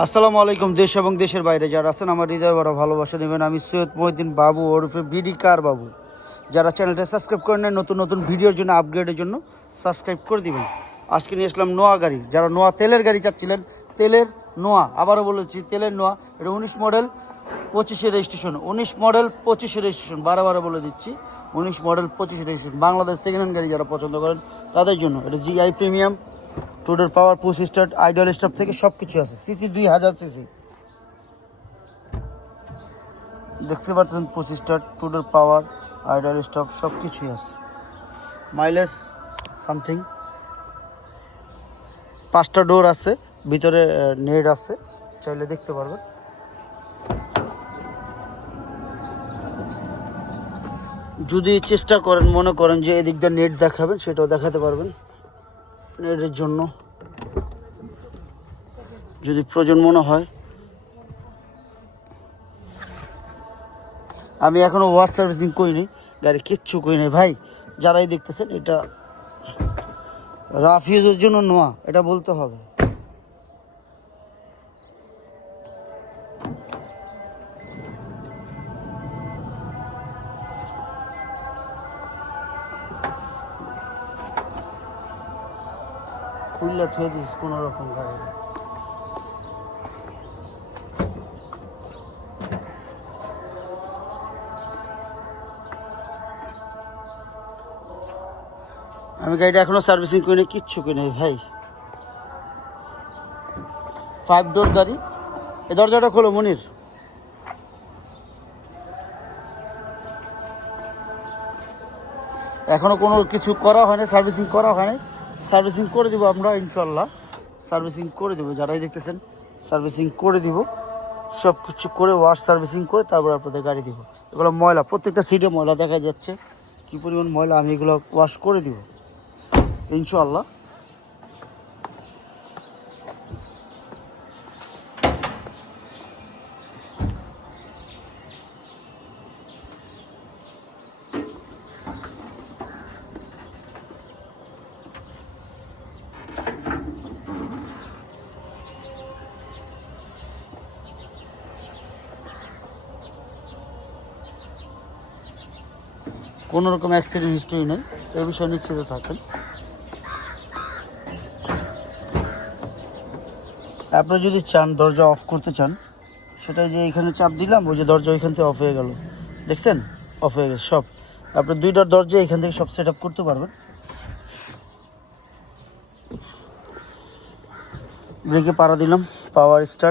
আসসালামু আলাইকুম। দেশ এবং দেশের বাইরে যারা আছেন আমার হৃদয় বড় ভালোবাসা দেবেন। আমি সৈয়দ মহিউদ্দিন বাবু ওরফে বিডি কার বাবু। যারা চ্যানেলটা সাবস্ক্রাইব করে নেন, নতুন নতুন ভিডিওর জন্য আপগ্রেডের জন্য সাবস্ক্রাইব করে দিবেন। আজকে নিয়ে আসলাম নোয়া গাড়ি। যারা নোয়া তেলের গাড়ি চাচ্ছিলেন, তেলের নোয়া, আবারও বলেছি তেলের নোয়া। এটা 19 মডেল 25 রেজিস্ট্রেশন, 19 মডেল 25 রেজিস্ট্রেশন, বারে বলে দিচ্ছি 19 model 25 registration. Bangladesh second hand গাড়ি যারা পছন্দ করেন তাদের জন্য এটা জিআই প্রিমিয়াম, টুডের পাওয়ার, পুশ স্টার্ট, আইডল স্টপ থেকে সব কিছু আছে। সিসি 2000 সিসি, দেখতে পাচ্ছেন। পুশ স্টার্ট, টুডের পাওয়ার, আইডল স্টপ সব কিছুই আছে। মাইলেজ সামথিং, 5টা ডোর আছে, ভিতরে নেট আছে, চাইলে দেখতে পারবেন। যদি চেষ্টা করেন, মনে করেন যে এদিক দিয়ে নেট দেখাবেন, সেটাও দেখাতে পারবেন। নেটের জন্য যদি প্রয়োজন মনে হয়। আমি এখনও ওয়াশ সার্ভিসিং করিনি, গাড়ি কিচ্ছু করিনি ভাই। যারাই দেখতেছেন, এটা রাফ ইউজের জন্য নোয়া, এটা বলতে হবে। খুললে থুয়ে দিস কোনো রকম গাড়ি। আমি গাড়িটা এখনো সার্ভিসিং করিনি, কিচ্ছু করিনি ভাই। 5 ডোর গাড়ি। এই দরজাটা খোলো মনির। এখনো কোনো কিছু করা হয়নি, সার্ভিসিং করা হয়নি। সার্ভিসিং করে দিব আমরা ইনশাল্লাহ, সার্ভিসিং করে দেবো। যারাই দেখতেছেন সার্ভিসিং করে দিব, সব কিছু করে ওয়াশ সার্ভিসিং করে তারপর আপনাদের গাড়ি দিব। এগুলো ময়লা, প্রত্যেকটা সিটে ময়লা দেখা যাচ্ছে, কী পরিমাণ ময়লা। আমি এগুলো ওয়াশ করে দিব ইনশাল্লাহ। কোনো রকম অ্যাক্সিডেন্ট হিস্ট্রি নেই, এই বিষয়ে নিশ্চিত থাকেন। আপনি যদি চান দরজা অফ করতে চান, সেটাই যে এখানে চাপ দিলাম, ওই যে দরজা ওইখান থেকে অফ হয়ে গেল, দেখছেন? অফ হয়ে গেছে সব। আপনি 2টা দরজা এখান থেকে সব সেট আপ করতে পারবেন। ব্রেকে পাড়া দিলাম, পাওয়ার স্টার্ট।